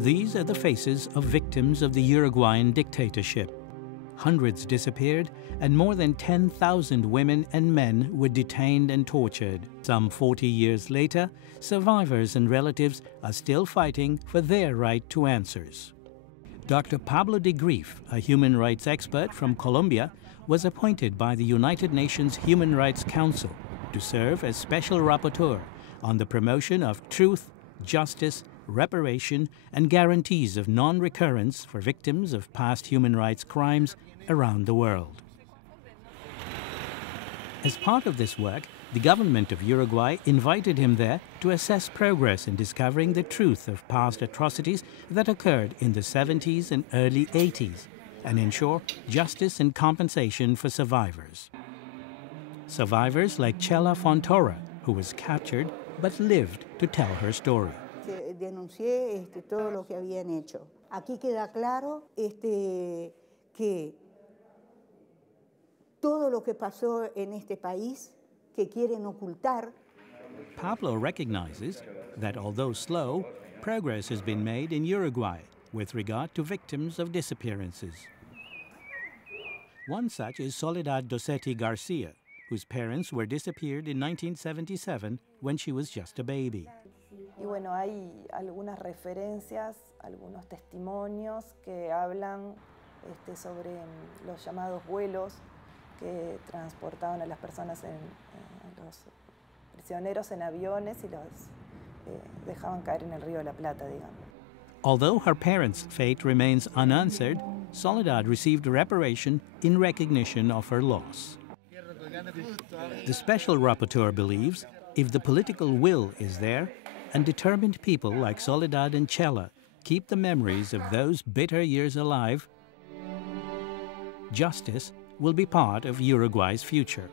These are the faces of victims of the Uruguayan dictatorship. Hundreds disappeared, and more than 10,000 women and men were detained and tortured. Some 40 years later, survivors and relatives are still fighting for their right to answers. Dr. Pablo de Grief, a human rights expert from Colombia, was appointed by the United Nations Human Rights Council to serve as special rapporteur on the promotion of truth, justice, reparation, and guarantees of non-recurrence for victims of past human rights crimes around the world. As part of this work, the government of Uruguay invited him there to assess progress in discovering the truth of past atrocities that occurred in the 70s and early 80s and ensure justice and compensation for survivors. Survivors like Chela Fontoura, who was captured but lived to tell her story. Denuncié todo lo que habían hecho. Aquí queda claro que todo lo que pasó en este país que quieren ocultar. Pablo recognizes that although slow, progress has been made in Uruguay with regard to victims of disappearances. One such is Soledad Dosetti Garcia, whose parents were disappeared in 1977 when she was just a baby. Y bueno, hay algunas referencias, algunos testimonios que hablan sobre los llamados vuelos que transportaban a las personas, los prisioneros en aviones y los dejaban caer en el río de la Plata, digamos. Although her parents' fate remains unanswered, Soledad received reparation in recognition of her loss. The special rapporteur believes if the political will is there, and determined people like Soledad and Chela keep the memories of those bitter years alive, justice will be part of Uruguay's future.